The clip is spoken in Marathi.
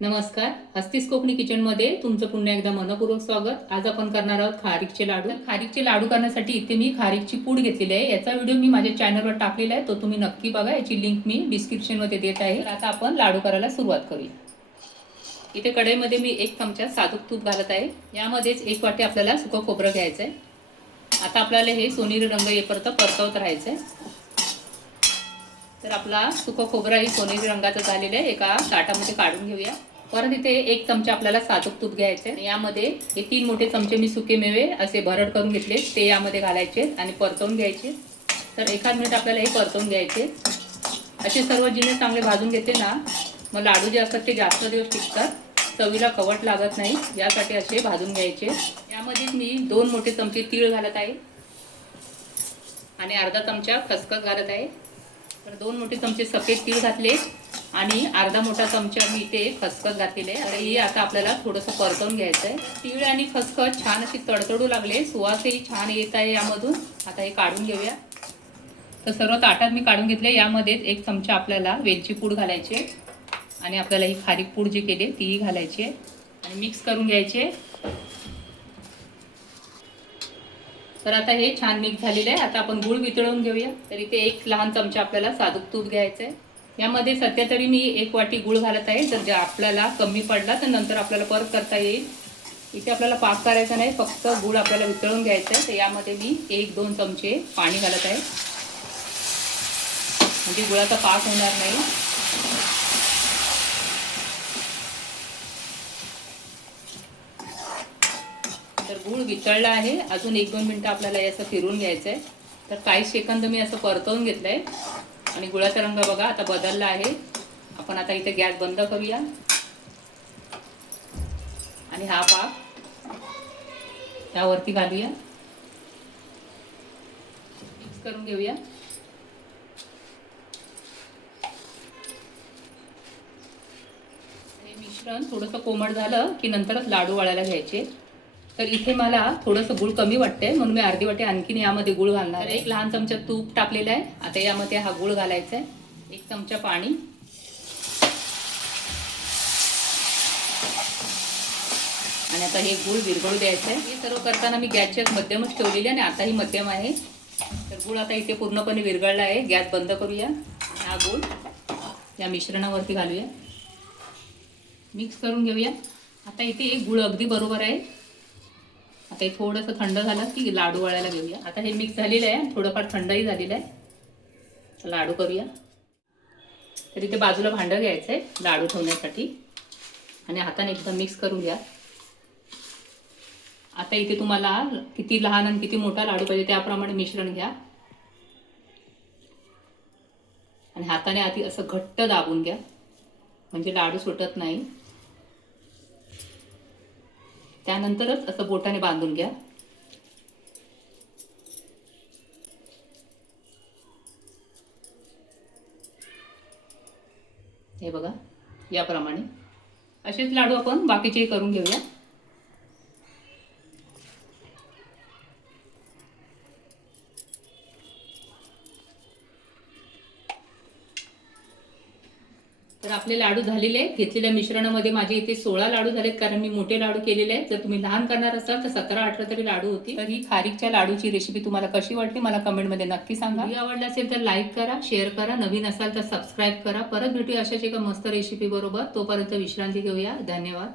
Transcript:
नमस्कार. हस्तीस कोकणी किचनमध्ये तुमचं पुन्हा एकदा मनपूर्वक स्वागत. आज आपण करणार आहोत खारीकचे लाडू. खारीकचे लाडू करण्यासाठी इथे मी खारीकची पूड घेतलेली आहे. याचा व्हिडिओ मी माझ्या चॅनलवर टाकलेला आहे, तो तुम्ही नक्की बघा. याची लिंक मी डिस्क्रिप्शनमध्ये देत आहे. तर आता आपण लाडू करायला सुरुवात करूया. इथे कढईमध्ये मी 1 चमचा साजूक तूप घालत आहे. यामध्येच 1 वाटी आपल्याला सुकं खोबरं घ्यायचं आहे. आता आपल्याला हे सोनेरी रंग येईपर्यंत परतवत राहायचं आहे. तर आपला सुकं खोबरं ही सोनेरी रंगाचं झालेलं आहे. एका ताटामध्ये काढून घेऊया. परत इथे 1 चमचा आपल्याला साजूक तूप घ्यायचं आहे. यामध्ये हे 3 मोठे चमचे मी सुके मेवे असे भरड करून घेतले, ते यामध्ये घालायचे आणि परतवून घ्यायचे. तर 1 मिनिट आपल्याला हे परतवून घ्यायचे. असे सर्व जिन्नस चांगले भाजून घेतले ना, मग लाडू जे असतात ते जास्त दिवस टिकतात, चवीला कवट लागत नाही. यासाठी असे भाजून घ्यायचे. यामध्ये मी 2 मोठे चमचे तीळ घालत आहे आणि अर्धा चमचा खसखस घालत आहे. तर 2 मोठे चमचे सफेद तीळ घातले आणि अर्धा मोठा चमचा मी इथे खसखस घातलेले आहे. आणि हे आता आपल्याला थोडंसं परतवून घ्यायचं आहे. तीळ आणि खसखस छान अशी तडतडू लागले, सुवासही छान येत आहे यामधून. आता हे काढून घेऊया. तर सर्व ताटात मी काढून घेतले. यामध्येच 1 चमचा आपल्याला वेलची पूड घालायची आणि आपल्याला ही खारीक पूड जी केली तीही घालायची आणि मिक्स करून घ्यायचे. तर आता हे छान मिक्स झालेलं आहे. आता आपण गूळ वितळवून घेऊया. तर इथे 1 लहान चमचा आपल्याला साजूक तूप घ्यायचं आहे. यामध्ये सध्या तरी मी 1 वाटी गूळ घालत आहे. जर आपल्याला कमी पडला तर नंतर आपल्याला परत करता येईल. इथे आपल्याला पाक करायचा नाही, फक्त गूळ आपल्याला वितळून घ्यायचं आहे. तर यामध्ये मी 1-2 चमचे पाणी घालत आहे, म्हणजे गुळाचा पाक होणार नाही. तर गूळ वितळला आहे. अजून 1-2 मिनटं आपल्याला हे असं फिरून घ्यायचं आहे. तर काही सेकंद मी असं परतवून घेतलं आहे आणि गुळाचा रंग बघा आता बदलला आहे. आपण आता इथे गॅस बंद करूया आणि हा पाक त्यावरती घालूया. मिक्स करून घेऊया. हे मिश्रण थोडंसं कोमट झालं की नंतरच लाडू वळायला घ्यायचे. तर इथे मला थोडंसं गूळ कमी वाटतंय, म्हणून मी अर्धी वाटी आणखीन यामध्ये गूळ घालणार आहे. 1 लहान चमचा तूप टाकलेलं आहे. आता यामध्ये हा गूळ घालायचा आहे. 1 चमचा पाणी आणि आता हे गूळ विरघळू द्यायचं आहे. हे सर्व करताना मी गॅसची मध्यमच ठेवलेली आणि आताही मध्यम आहे. तर गूळ आता इथे पूर्णपणे विरघळला आहे. गॅस बंद करूया. हा गूळ या मिश्रणावरती घालूया. मिक्स करून घेऊया. आता इथे गूळ अगदी बरोबर आहे. आता हे थोडंसं थंड झालं की लाडू वळायला घेऊया. आता हे मिक्स झालेलं आहे, थोडंफार थंडही झालेलं आहे. लाडू करूया. तर इथे बाजूला भांडं घ्यायचं आहे लाडू ठेवण्यासाठी आणि हाताने एकदम मिक्स करून घ्या. आता इथे तुम्हाला किती लहान आणि किती मोठा लाडू पाहिजे त्याप्रमाणे मिश्रण घ्या आणि हाताने आधी असं घट्ट दाबून घ्या, म्हणजे लाडू सुटत नाही. त्यानंतरच असं बोटाने बांधून घ्या. हे बघा याप्रमाणे असेच लाडू आपण बाकीचे करून घेऊया. तर आपले लाडू झालेले आहेत. घेतलेल्या मिश्रणामध्ये माझे इथे 16 लाडू झालेत, कारण मी मोठे लाडू केलेले आहेत. जर तुम्ही लहान करणार असाल तर 17-18 तरी लाडू होती. तर ही खारीकच्या लाडूची रेसिपी तुम्हाला कशी वाटली मला कमेंटमध्ये नक्की सांगा. व्हिडिओ आवडला असेल तर लाईक करा, शेअर करा, नवीन असाल तर सबस्क्राईब करा. परत भेटूया अशाच एका मस्त रेसिपी बरोबर. तोपर्यंत विश्रांती घेऊया. धन्यवाद.